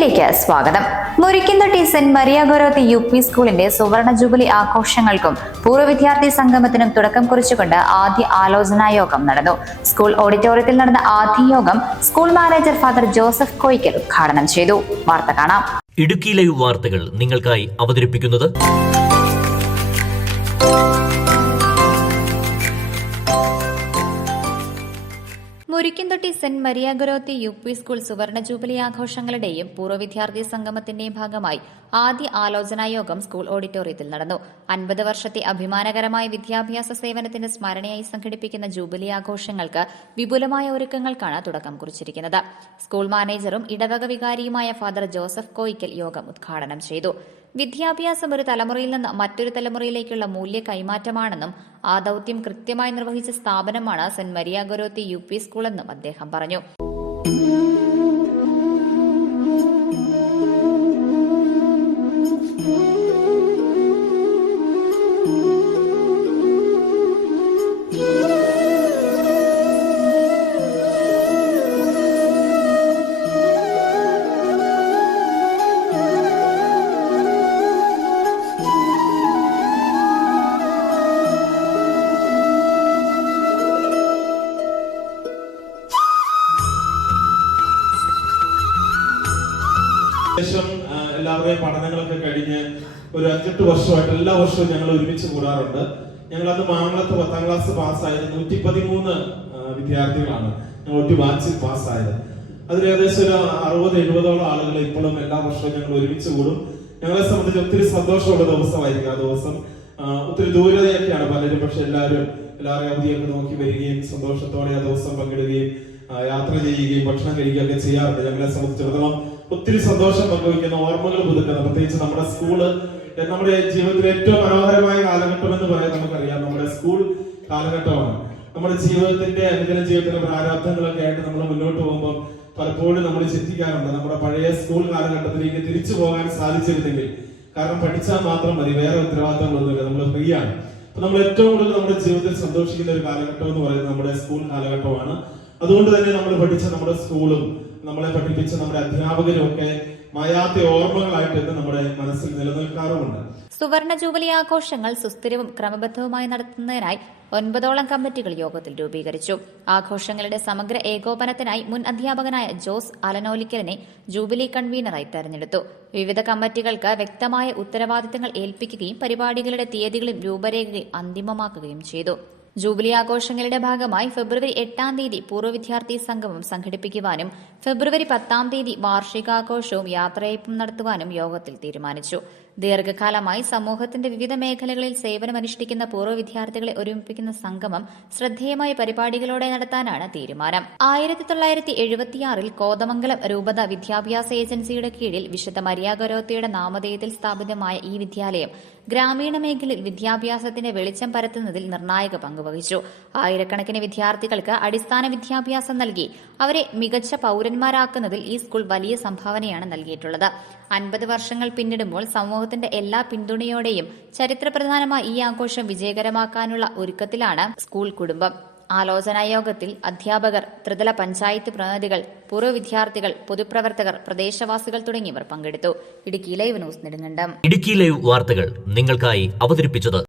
ലൈവിലേക്ക് സ്വാഗതം. Murikkumthotti saint Maria Goretti UP സ്കൂളിന്റെ സുവർണ ജൂബിലി ആഘോഷങ്ങൾക്കും പൂർവ്വ വിദ്യാർത്ഥി സംഗമത്തിനും തുടക്കം കുറിച്ചുകൊണ്ട് ആദ്യ ആലോചനാ യോഗം നടന്നു. സ്കൂൾ ഓഡിറ്റോറിയത്തിൽ നടന്ന ആദ്യ യോഗം school manager father Joseph Koyikkal ഉദ്ഘാടനം ചെയ്തു. വാർത്ത കാണാം. ഇടുക്കി ലൈവ് വാർത്തകൾ നിങ്ങൾക്കായി അവതരിപ്പിക്കുന്നത് Murikkumthotti saint Maria Goretti UP school സുവർണ ജൂബിലി ആഘോഷങ്ങളുടെയും പൂർവ്വ വിദ്യാർത്ഥി സംഗമത്തിന്റെയും ഭാഗമായി ആദ്യ ആലോചനാ യോഗം സ്കൂൾ ഓഡിറ്റോറിയത്തിൽ നടന്നു. 50 വർഷത്തെ അഭിമാനകരമായ വിദ്യാഭ്യാസ സേവനത്തിന്റെ സ്മരണയായി സംഘടിപ്പിക്കുന്ന ജൂബിലി ആഘോഷങ്ങൾക്ക് വിപുലമായ ഒരുക്കങ്ങൾക്കാണ് തുടക്കം കുറിച്ചിരിക്കുന്നത്. സ്കൂൾ മാനേജറും ഇടവക വികാരിയുമായ ഫാദർ ജോസഫ് കോയിക്കൽ യോഗം ഉദ്ഘാടനം ചെയ്തു. വിദ്യാഭ്യാസം ഒരു തലമുറയിൽ നിന്ന് മറ്റൊരു തലമുറയിലേക്കുള്ള മൂല്യ കൈമാറ്റമാണെന്നും ആ ദൌത്യം കൃത്യമായി നിർവഹിച്ച സ്ഥാപനമാണ് സെന്റ് മരിയ ഗൊരോത്തി UP സ്കൂളെന്നും അദ്ദേഹം പറഞ്ഞു. ശേഷം എല്ലാവരുടെയും പഠനങ്ങളൊക്കെ കഴിഞ്ഞ് ഒരു 5-8 വർഷമായിട്ട് എല്ലാ വർഷവും ഞങ്ങൾ ഒരുമിച്ച് കൂടാറുണ്ട്. ഞങ്ങൾ അന്ന് മാമലത്ത് 10ാം ക്ലാസ് പാസ്സായത് 113 വിദ്യാർത്ഥികളാണ് ഞങ്ങൾ ഒരു ബാച്ചിൽ പാസ്സായത്. അതിൽ ഏകദേശം ഒരു 60-70ഓളം ആളുകൾ ഇപ്പോഴും എല്ലാ വർഷവും ഞങ്ങൾ ഒരുമിച്ച് കൂടും. ഞങ്ങളെ സംബന്ധിച്ച് ഒത്തിരി സന്തോഷമുള്ള ദിവസമായിരിക്കും ആ ദിവസം. ഒത്തിരി ദൂരതയൊക്കെയാണ് പലരും, പക്ഷെ എല്ലാവരെയും അവധിയൊക്കെ നോക്കി വരികയും സന്തോഷത്തോടെ ആ ദിവസം പങ്കിടുകയും യാത്ര ചെയ്യുകയും ഭക്ഷണം കഴിക്കുകയൊക്കെ ചെയ്യാറുണ്ട്. ഞങ്ങളെ സംബന്ധിച്ചിടത്തോളം ഒത്തിരി സന്തോഷം പങ്കുവയ്ക്കുന്ന, ഓർമ്മകൾ പുതുക്കുന്ന, പ്രത്യേകിച്ച് നമ്മുടെ സ്കൂള് നമ്മുടെ ജീവിതത്തിലെ ഏറ്റവും മനോഹരമായ കാലഘട്ടം എന്ന് പറയാൻ നമുക്കറിയാം. നമ്മുടെ സ്കൂൾ കാലഘട്ടമാണ്. നമ്മുടെ ജീവിതത്തിന്റെ അനുദിന ജീവിതത്തിന്റെ പ്രാരാബ്ദങ്ങളൊക്കെ ആയിട്ട് നമ്മൾ മുന്നോട്ട് പോകുമ്പോൾ പലപ്പോഴും നമ്മൾ ചിന്തിക്കാറുണ്ട് നമ്മുടെ പഴയ സ്കൂൾ കാലഘട്ടത്തിലേക്ക് തിരിച്ചു പോകാൻ സാധിച്ചിരുന്നെങ്കിൽ. കാരണം പഠിച്ചാൽ മാത്രം മതി, വേറെ ഉത്തരവാദിത്തങ്ങളൊന്നുമില്ല, നമ്മൾ ഫ്രീ ആണ്. അപ്പൊ നമ്മൾ ഏറ്റവും കൂടുതൽ നമ്മുടെ ജീവിതത്തിൽ സന്തോഷിക്കുന്ന ഒരു കാലഘട്ടം എന്ന് പറയുന്നത് നമ്മുടെ സ്കൂൾ കാലഘട്ടമാണ്. അതുകൊണ്ട് തന്നെ നമ്മൾ പഠിച്ച നമ്മുടെ സ്കൂളും നമ്മളെ പഠിപ്പിച്ച നമ്മുടെ അധ്യാപകരും ഒക്കെ മായാത്ത ഓർമ്മകളായിട്ട് നമ്മുടെ മനസ്സിൽ നിലനിൽക്കാറുമുണ്ട്. സുവർണ ജൂബിലി ആഘോഷങ്ങൾ സുസ്ഥിരവും ക്രമബദ്ധവുമായി നടത്തുന്നതിനായി 9ഓളം കമ്മിറ്റികൾ യോഗത്തിൽ രൂപീകരിച്ചു. ആഘോഷങ്ങളുടെ സമഗ്ര ഏകോപനത്തിനായി മുൻ അധ്യാപകനായ ജോസ് അലനോലിക്കലിനെ ജൂബിലി കൺവീനറായി തെരഞ്ഞെടുത്തു. വിവിധ കമ്മിറ്റികൾക്ക് വ്യക്തമായ ഉത്തരവാദിത്തങ്ങൾ ഏൽപ്പിക്കുകയും പരിപാടികളുടെ തീയതികളും രൂപരേഖയും അന്തിമമാക്കുകയും ചെയ്തു. ജൂബിലി ആഘോഷങ്ങളുടെ ഭാഗമായി ഫെബ്രുവരി 8-ാം തീയതി പൂർവ്വ വിദ്യാർത്ഥി സംഗമം സംഘടിപ്പിക്കുവാനും ഫെബ്രുവരി 10-ാം തീയതി വാർഷികാഘോഷവും യാത്രയയപ്പും നടത്തുവാനും യോഗത്തിൽ തീരുമാനിച്ചു. ദീർഘകാലമായി സമൂഹത്തിന്റെ വിവിധ മേഖലകളിൽ സേവനമനുഷ്ഠിക്കുന്ന പൂർവ്വ വിദ്യാർത്ഥികളെ ഒരുമിപ്പിക്കുന്ന സംഗമം ശ്രദ്ധേയമായ പരിപാടികളോടെ നടത്താനാണ് തീരുമാനം. 1976-ൽ കോതമംഗലം രൂപത വിദ്യാഭ്യാസ ഏജൻസിയുടെ കീഴിൽ വിശുദ്ധ മരിയ ഗൊരോത്തിയുടെ നാമധേയത്തിൽ സ്ഥാപിതമായ ഈ വിദ്യാലയം ഗ്രാമീണ മേഖലയിൽ വിദ്യാഭ്യാസത്തിന്റെ വെളിച്ചം പരത്തുന്നതിൽ നിർണായക പങ്കുവഹിച്ചു. ആയിരക്കണക്കിന് വിദ്യാർത്ഥികൾക്ക് അടിസ്ഥാന വിദ്യാഭ്യാസം നൽകി അവരെ മികച്ച പൌരന്മാരാക്കുന്നതിൽ ഈ സ്കൂൾ വലിയ സംഭാവനയാണ് നൽകിയിട്ടുള്ളത്. 50 വർഷങ്ങൾ പിന്നിടുമ്പോൾ സമൂഹത്തിന്റെ എല്ലാ പിന്തുണയോടെയും ചരിത്രപ്രധാനമായ ഈ ആഘോഷം വിജയകരമാക്കാനുള്ള ഒരുക്കത്തിലാണ് സ്കൂൾ കുടുംബം. ആലോചനാ യോഗത്തിൽ അധ്യാപകർ, ത്രിതല പഞ്ചായത്ത് പ്രതിനിധികൾ, പൂർവ്വ വിദ്യാർത്ഥികൾ, പൊതുപ്രവർത്തകർ, പ്രദേശവാസികൾ തുടങ്ങിയവർ പങ്കെടുത്തു. Idukki live news Nedumkandam. Idukki live വാർത്തകൾ നിങ്ങൾക്കായി അവതരിപ്പിച്ചത്